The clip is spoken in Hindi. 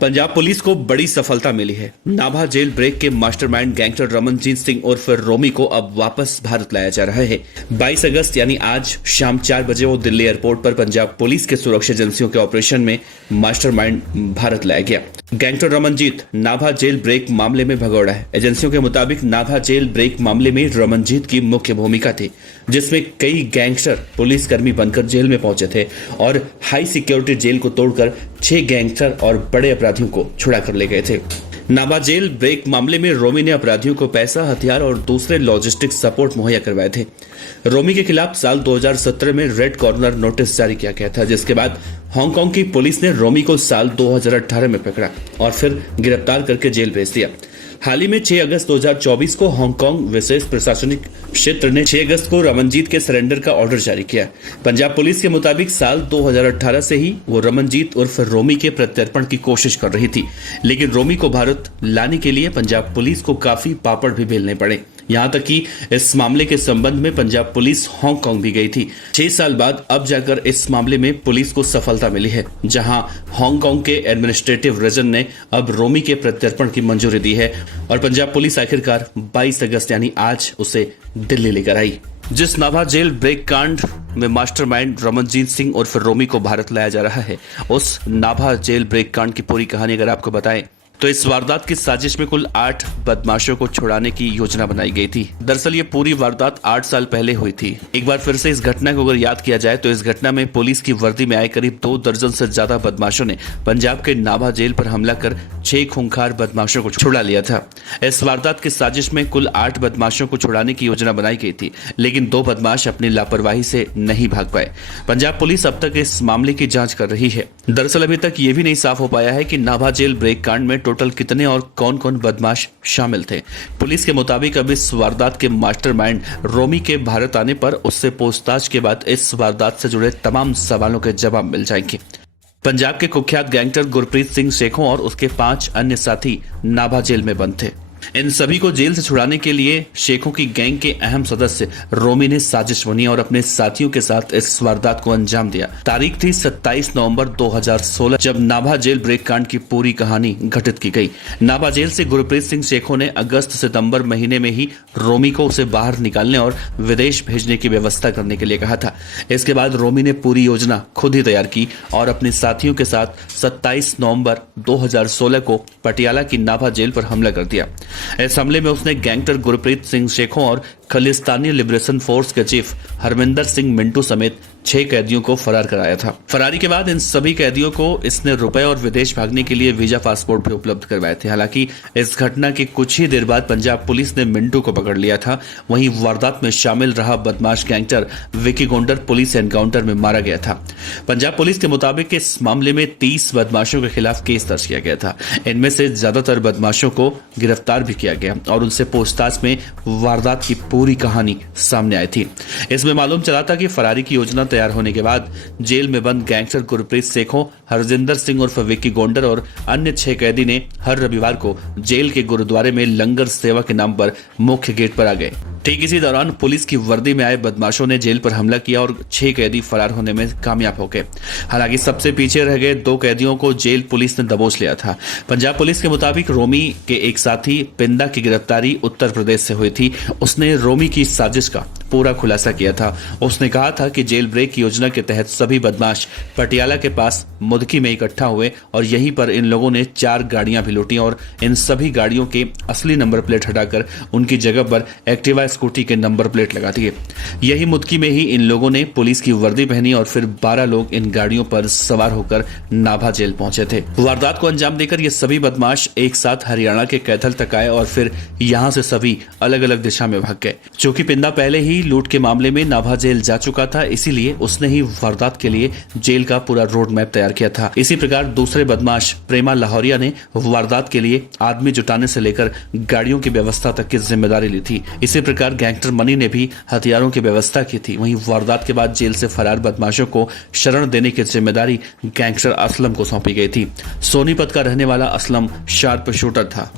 पंजाब पुलिस को बड़ी सफलता मिली है। नाभा जेल ब्रेक के मास्टरमाइंड गैंगस्टर रमनजीत सिंह उर्फ रोमी को अब वापस भारत लाया जा रहा है। 22 अगस्त यानी आज शाम 4 बजे वो दिल्ली एयरपोर्ट पर पंजाब पुलिस के सुरक्षा एजेंसियों के ऑपरेशन में मास्टरमाइंड भारत लाया गया। Gangster Ramanjit Nabha jail break मामले में भगोड़ा है। एजेंसियों के मुताबिक नाभा जेल ब्रेक मामले में रमनजीत की मुख्य भूमिका थी, जिसमें कई गैंगस्टर पुलिसकर्मी बनकर जेल में पहुंचे थे और हाई सिक्योरिटी जेल को तोड़कर 6 गैंगस्टर और बड़े अपराधियों को छुड़ा कर ले गए थे। नाभा जेल ब्रेक मामले में रोमी ने अपराधियों को पैसा, हथियार और दूसरे लॉजिस्टिक सपोर्ट मुहैया करवाए थे। रोमी के खिलाफ साल 2017 में रेड कॉर्नर नोटिस जारी किया गया था, जिसके बाद हांगकांग की पुलिस ने रोमी को साल 2018 में पकड़ा और फिर गिरफ्तार करके जेल भेज दिया। हाल ही में 6 अगस्त 2024 को हांगकांग विशेष प्रशासनिक क्षेत्र ने 6 अगस्त को रमनजीत के सरेंडर का ऑर्डर जारी किया। पंजाब पुलिस के मुताबिक साल 2018 से ही वो रमनजीत उर्फ रोमी के प्रत्यर्पण की कोशिश कर रही थी, लेकिन रोमी को भारत लाने के लिए पंजाब पुलिस को काफी पापड़ भी बेलने पड़े। यहां तक कि इस मामले के संबंध में पंजाब पुलिस हांगकांग भी गई थी। 6 साल बाद अब जाकर इस मामले में पुलिस को सफलता मिली है, जहां हांगकांग के एडमिनिस्ट्रेटिव रीजन ने अब रोमी के प्रत्यर्पण की मंजूरी दी है और पंजाब पुलिस आखिरकार 22 अगस्त यानी आज उसे दिल्ली लेकर आई। जिस नाभा जेल ब्रेक कांड में मास्टरमाइंड रमनजीत सिंह उर्फ रोमी को भारत लाया जा रहा है, उस नाभा जेल ब्रेक कांड की पूरी कहानी अगर आपको बताएं तो इस वारदात की साजिश में कुल 8 बदमाशों को छुड़ाने की योजना बनाई गई थी। दरअसल ये पूरी वारदात 8 साल पहले हुई थी। एक बार फिर से इस घटना को अगर याद किया जाए तो इस घटना में पुलिस की वर्दी में आए करीब 2 दर्जन से ज्यादा बदमाशों ने पंजाब के नाभा जेल पर हमला कर 6 खूंखार बदमाशों को छुड़ा लिया था। इस वारदात की साजिश में कुल 8 बदमाशों को छुड़ाने की योजना बनाई गई थी, लेकिन 2 बदमाश अपनी लापरवाही से नहीं भाग पाए। पंजाब पुलिस अब तक इस मामले की जांच कर रही है। दरअसल अभी तक ये भी नहीं साफ हो पाया है कि नाभा जेल ब्रेक कांड में टोटल कितने और कौन कौन बदमाश शामिल थे। पुलिस के मुताबिक अब इस वारदात के मास्टरमाइंड रोमी के भारत आने पर उससे पूछताछ के बाद इस वारदात से जुड़े तमाम सवालों के जवाब मिल जाएंगे। पंजाब के कुख्यात गैंगस्टर गुरप्रीत सिंह शेखों और उसके 5 अन्य साथी नाभा जेल में बंद थे। इन सभी को जेल से छुड़ाने के लिए शेखों की गैंग के अहम सदस्य रोमी ने साजिश बुनी और अपने साथियों के साथ इस वारदात को अंजाम दिया। तारीख थी 27 नवंबर 2016 जब नाभा जेल ब्रेक कांड की पूरी कहानी घटित की गई। नाभा जेल से गुरप्रीत सिंह शेखों ने अगस्त सितंबर महीने में ही रोमी को उसे बाहर निकालने और विदेश भेजने की व्यवस्था करने के लिए कहा था। इसके बाद रोमी ने पूरी योजना खुद ही तैयार की और अपने साथियों के साथ 27 नवंबर 2016 को पटियाला की नाभा जेल पर हमला कर दिया। इस हमले में उसने गैंगस्टर गुरप्रीत सिंह शेखों और खालिस्तानी लिबरेशन फोर्स के चीफ हरमिंदर सिंह मिंटू समेत 6 कैदियों को फरार कराया था। फरारी के बाद इन सभी कैदियों को इसने रुपए और विदेश भागने के लिए वीजा पासपोर्ट भी उपलब्ध करवाए थे। हालांकि इस घटना के कुछ ही देर बाद पंजाब पुलिस ने मिंटू को पकड़ लिया था। वहीं वारदात में शामिल रहा बदमाश gangster Vicky Gounder police encounter में मारा गया था। पंजाब पुलिस के मुताबिक इस मामले में 30 बदमाशों के खिलाफ केस दर्ज किया गया था। इनमें से ज्यादातर बदमाशों को गिरफ्तार भी किया गया और उनसे पूछताछ में वारदात की पूरी कहानी सामने आई थी। इसमें मालूम चला था कि फरारी की योजना तैयार होने के बाद जेल में बंद गैंगस्टर गुरप्रीत शेखों, हरजिंदर सिंह उर्फ विक्की गोंडर और अन्य 6 कैदी ने हर रविवार को जेल के गुरुद्वारे में लंगर सेवा के नाम पर मुख्य गेट पर आ गए। ठीक इसी दौरान पुलिस की वर्दी में आए बदमाशों ने जेल पर हमला किया और 6 कैदी फरार होने में कामयाब हो गए। हालांकि सबसे पीछे रह गए 2 कैदियों को जेल पुलिस ने दबोच लिया था। पंजाब पुलिस के मुताबिक रोमी के एक साथी पिंदा की गिरफ्तारी उत्तर प्रदेश से हुई थी। उसने रोमी की साजिश का पूरा खुलासा किया था। उसने कहा था कि जेल ब्रेक योजना के तहत सभी बदमाश पटियाला के पास मुदकी में इकट्ठा हुए और यहीं पर इन लोगों ने 4 गाड़ियां भी लूटी और इन सभी गाड़ियों के असली नंबर प्लेट हटाकर उनकी जगह पर एक्टिवा स्कूटी के नंबर प्लेट लगा दिए। यही मुदकी में ही इन लोगों ने पुलिस की वर्दी पहनी और फिर 12 लोग इन गाड़ियों पर सवार होकर नाभा जेल पहुंचे थे। वारदात को अंजाम देकर ये सभी बदमाश एक साथ हरियाणा के कैथल तक आए और फिर यहां से सभी अलग अलग दिशा में भाग गए। चूंकि पिंदा पहले ही लूट के मामले में नाभा जेल जा चुका था, इसीलिए उसने ही वारदात के लिए जेल का पूरा रोड मैप तैयार किया था। इसी प्रकार दूसरे बदमाश प्रेमा लाहौरिया ने वारदात के लिए आदमी जुटाने से लेकर गाड़ियों की व्यवस्था तक की जिम्मेदारी ली थी। इसी प्रकार गैंगस्टर मनी ने भी हथियारों की व्यवस्था की थी। वहीं वारदात के बाद जेल से फरार बदमाशों को शरण देने की जिम्मेदारी गैंगस्टर असलम को सौंपी गई थी। सोनीपत का रहने वाला असलम शार्प शूटर था।